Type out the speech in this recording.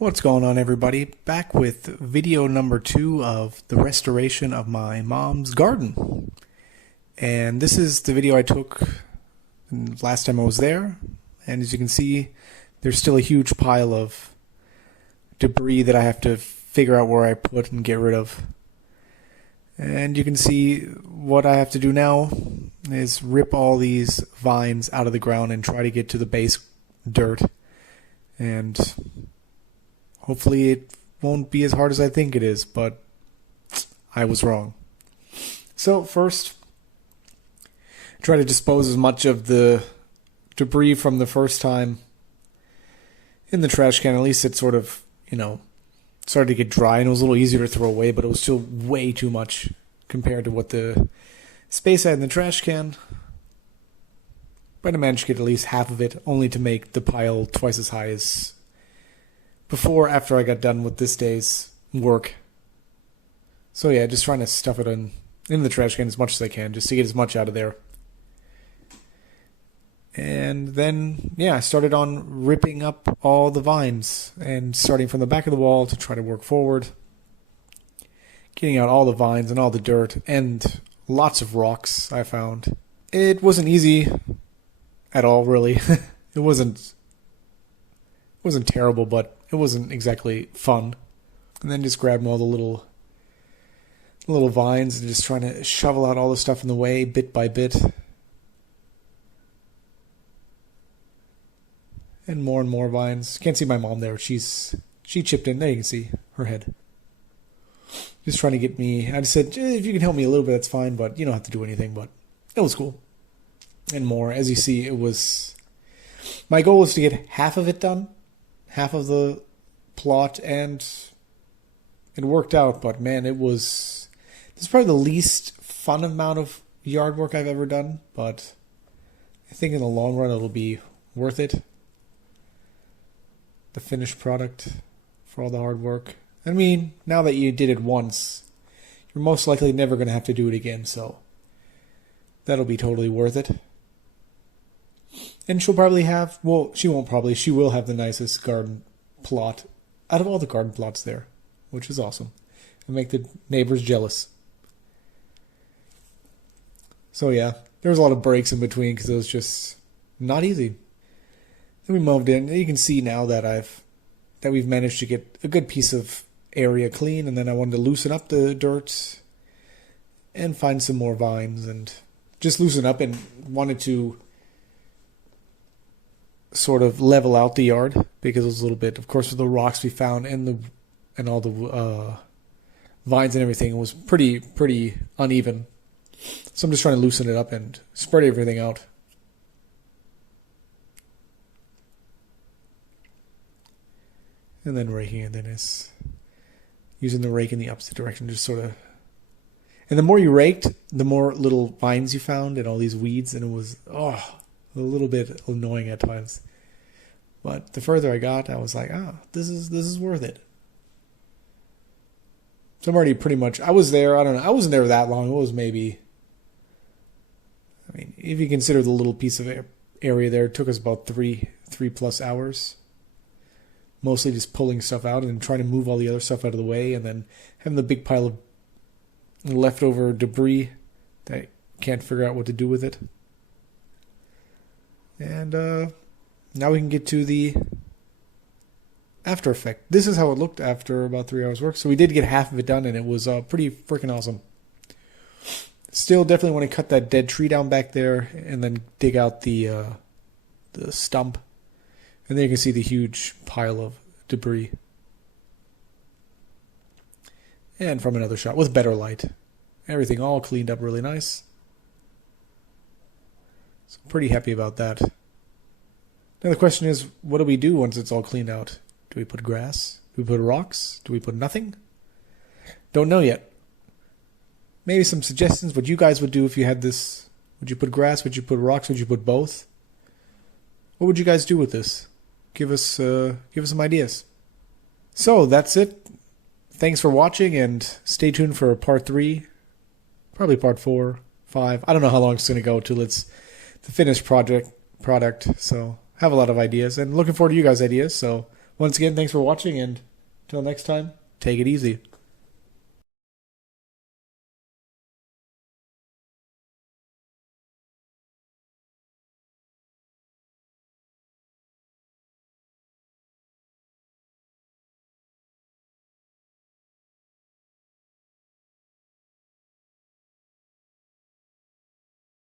What's going on, everybody? Back with video number 2 of the restoration of my mom's garden. And this is the video I took last time I was there. And as you can see, there's still a huge pile of debris that I have to figure out where I put and get rid of. And you can see what I have to do now is rip all these vines out of the ground and try to get to the base dirt. And hopefully it won't be as hard as I think it is, but I was wrong. So first, try to dispose as much of the debris from the first time in the trash can. At least it sort of, started to get dry and it was a little easier to throw away, but it was still way too much compared to what the space I had in the trash can. But I managed to get at least half of it, only to make the pile twice as high as before, after I got done with this day's work. So yeah, just trying to stuff it in the trash can as much as I can, just to get as much out of there. And then, yeah, I started on ripping up all the vines, and starting from the back of the wall to try to work forward, getting out all the vines and all the dirt, and lots of rocks I found. It wasn't easy at all, really. It wasn't terrible, but it wasn't exactly fun. And then just grabbing all the little vines and just trying to shovel out all the stuff in the way bit by bit. And more vines. Can't see my mom there. She chipped in. There you can see her head. Just trying to get me. I just said, if you can help me a little bit, that's fine, but you don't have to do anything. But it was cool. And more. As you see, it was... My goal was to get half of it done. Half of the plot, and it worked out, but man, this is probably the least fun amount of yard work I've ever done, but I think in the long run it'll be worth it. The finished product for all the hard work. I mean, now that you did it once, you're most likely never going to have to do it again, so that'll be totally worth it. And she'll probably have, well, she won't probably, she will have the nicest garden plot out of all the garden plots there, which is awesome. And make the neighbors jealous. So yeah, there was a lot of breaks in between because it was just not easy. Then we moved in. You can see now that we've managed to get a good piece of area clean, and then I wanted to loosen up the dirt and find some more vines and just loosen up, and wanted to sort of level out the yard because it was a little bit, of course, with the rocks we found and all the vines and everything, it was pretty uneven. So I'm just trying to loosen it up and spread everything out. And then raking it, then is using the rake in the opposite direction, just sort of. And the more you raked, the more little vines you found and all these weeds, and it was a little bit annoying at times. But the further I got, I was like, this is worth it. So I'm already pretty much, I was there, I don't know, I wasn't there that long. It was maybe, if you consider the little piece of area there, it took us about three plus hours. Mostly just pulling stuff out and trying to move all the other stuff out of the way, and then having the big pile of leftover debris that I can't figure out what to do with it. And now we can get to the after effect. This is how it looked after about 3 hours work. So we did get half of it done, and it was pretty freaking awesome. Still definitely want to cut that dead tree down back there and then dig out the stump. And then you can see the huge pile of debris. And from another shot with better light. Everything all cleaned up really nice. So I'm pretty happy about that. Now the question is, what do we do once it's all cleaned out? Do we put grass? Do we put rocks? Do we put nothing? Don't know yet. Maybe some suggestions what you guys would do if you had this. Would you put grass? Would you put rocks? Would you put both? What would you guys do with this? Give us some ideas. So that's it. Thanks for watching, and stay tuned for part 3, probably part 4, 5. I don't know how long it's going to go till it's the finished product. So have a lot of ideas, and looking forward to you guys' ideas. So Once again, thanks for watching, and until next time, take it easy.